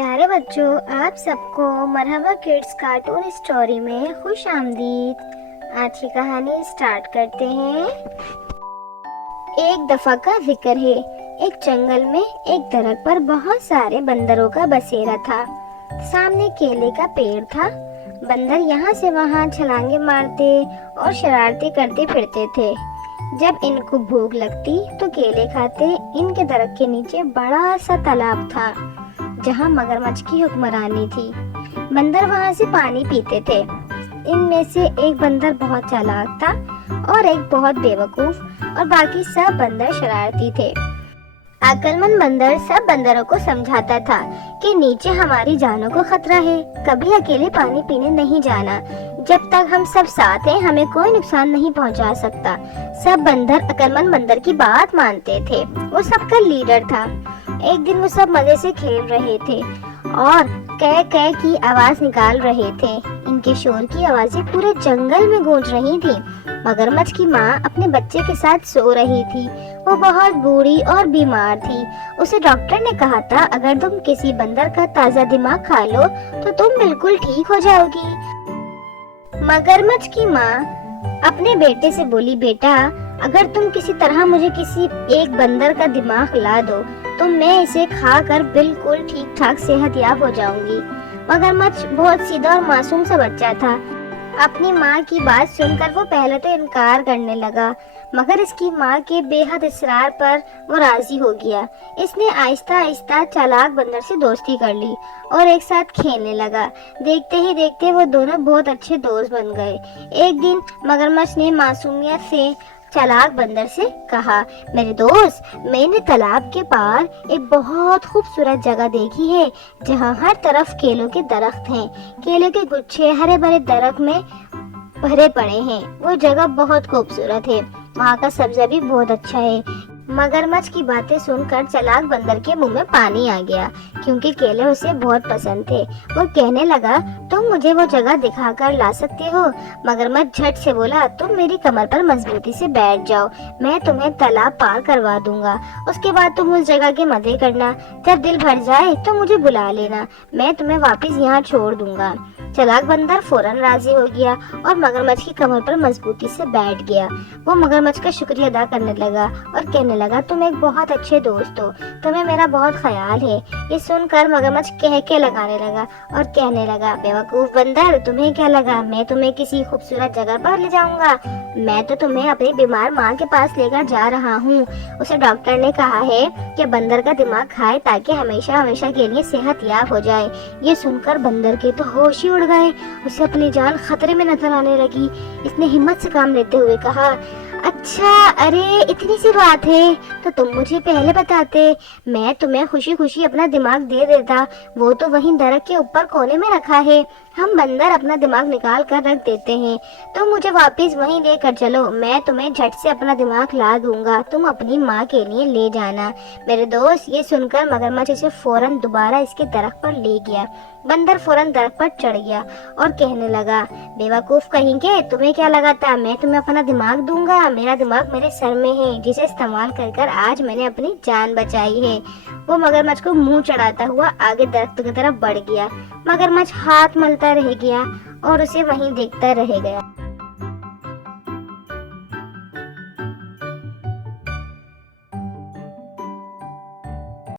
प्यारे बच्चों, आप सबको मरहबा किड्स कार्टून स्टोरी में खुश आमदीद। आज की कहानी स्टार्ट करते हैं। एक दफा का जिक्र है। एक जंगल में एक दरख्त पर बहुत सारे बंदरों का बसेरा था। सामने केले का पेड़ था। बंदर यहाँ से वहाँ छलांगे मारते और शरारतें करते फिरते थे। जब इनको भूख लगती तो केले खाते। इनके दरख्त के नीचे बड़ा सा तालाब था जहाँ मगरमच्छ की हुक्मरानी थी। बंदर वहाँ से पानी पीते थे। इनमें से एक बंदर बहुत चालाक था और एक बहुत बेवकूफ, और बाकी सब बंदर शरारती थे। अक्लमंद बंदर सब बंदरों को समझाता था कि नीचे हमारी जानों को खतरा है, कभी अकेले पानी पीने नहीं जाना। जब तक हम सब साथ हैं हमें कोई नुकसान नहीं पहुंचा सकता। सब बंदर अक्लमंद बंदर की बात मानते थे। वो सबका लीडर था। एक दिन वो सब मजे से खेल रहे थे और कै कै की आवाज निकाल रहे थे। इनके शोर की आवाजें पूरे जंगल में गूंज रही थी। मगरमच्छ की माँ अपने बच्चे के साथ सो रही थी। वो बहुत बूढ़ी और बीमार थी। उसे डॉक्टर ने कहा था, अगर तुम किसी बंदर का ताज़ा दिमाग खा लो तो तुम बिल्कुल ठीक हो जाओगी। मगरमच्छ की माँ अपने बेटे से बोली, बेटा, अगर तुम किसी तरह मुझे किसी एक बंदर का दिमाग ला दो तो मैं इसे खाकर बिल्कुल ठीक ठाक सेहतयाब हो जाऊंगी। मगरमच्छ बहुत सीधा और मासूम सा बच्चा था। अपनी माँ की बात सुनकर वो पहले तो इनकार करने लगा, मगर इसकी माँ के बेहद इसरार पर वो राजी हो गया। इसने आहिस्ता आहिस्ता चालाक बंदर से दोस्ती कर ली और एक साथ खेलने लगा। देखते ही देखते वो दोनों बहुत अच्छे दोस्त बन गए। एक दिन मगरमच्छ ने मासूमियत से चालाक बंदर से कहा, मेरे दोस्त, मैंने तालाब के पार एक बहुत खूबसूरत जगह देखी है जहाँ हर तरफ केलों के दरख्त हैं। केले के गुच्छे हरे भरे दरख्त में भरे पड़े हैं। वो जगह बहुत खूबसूरत है। वहाँ का सब्जा भी बहुत अच्छा है। मगरमच्छ की बातें सुनकर चालाक बंदर के मुंह में पानी आ गया, क्योंकि केले उसे बहुत पसंद थे। वो कहने लगा, तुम मुझे वो जगह दिखाकर ला सकते हो? मगरमच्छ झट से बोला, तुम मेरी कमर पर मजबूती से बैठ जाओ, मैं तुम्हें तालाब पार करवा दूंगा। उसके बाद तुम उस जगह के मजे करना। जब दिल भर जाए तो मुझे बुला लेना, मैं तुम्हें वापस यहाँ छोड़ दूंगा। चालाक बंदर फौरन राजी हो गया और मगरमच्छ की कमर पर मजबूती से बैठ गया। वो मगरमच्छ का शुक्रिया अदा करने लगा और कहने लगा, तुम एक बहुत अच्छे दोस्त हो, तुम्हें मेरा बहुत ख्याल है। ये सुनकर मगरमच्छ कह के लगाने लगा और कहने लगा, बेवकूफ बंदर, तुम्हें क्या लगा मैं तुम्हें किसी खूबसूरत जगह पर ले जाऊंगा? मैं तो तुम्हें अपनी बीमार माँ के पास लेकर जा रहा हूँ। उसे डॉक्टर ने कहा है कि बंदर का दिमाग खाए ताकि हमेशा हमेशा के लिए सेहतयाब हो जाए। ये सुनकर बंदर के तो होश ही उड़ गए। उसे अपनी जान खतरे में नजर आने लगी। इसने हिम्मत से काम लेते हुए कहा, अच्छा, अरे इतनी सी बात है तो तुम मुझे पहले बताते, मैं तुम्हें खुशी खुशी अपना दिमाग दे देता। वो तो वहीं दरख्त के ऊपर कोने में रखा है। हम बंदर अपना दिमाग निकाल कर रख देते हैं। तुम मुझे वापस वहीं लेकर चलो, मैं तुम्हें झट से अपना दिमाग ला दूंगा। तुम अपनी माँ के लिए ले जाना। मेरे दोस्त, ये सुनकर मगरमच्छ इसे फौरन दोबारा इसके दरख्त पर ले गया। बंदर फौरन दरख्त पर चढ़ गया और कहने लगा, बेवकूफ कहेंगे, तुम्हें क्या लगा था मैं तुम्हें अपना दिमाग दूंगा? मेरा दिमाग मेरे सर में है, जिसे इस्तेमाल कर कर आज मैंने अपनी जान बचाई है। वो मगरमच्छ को मुंह चढ़ाता हुआ आगे दरख्त की तरफ बढ़ गया। मगरमच्छ हाथ मलता रह गया और उसे वहीं देखता रह गया।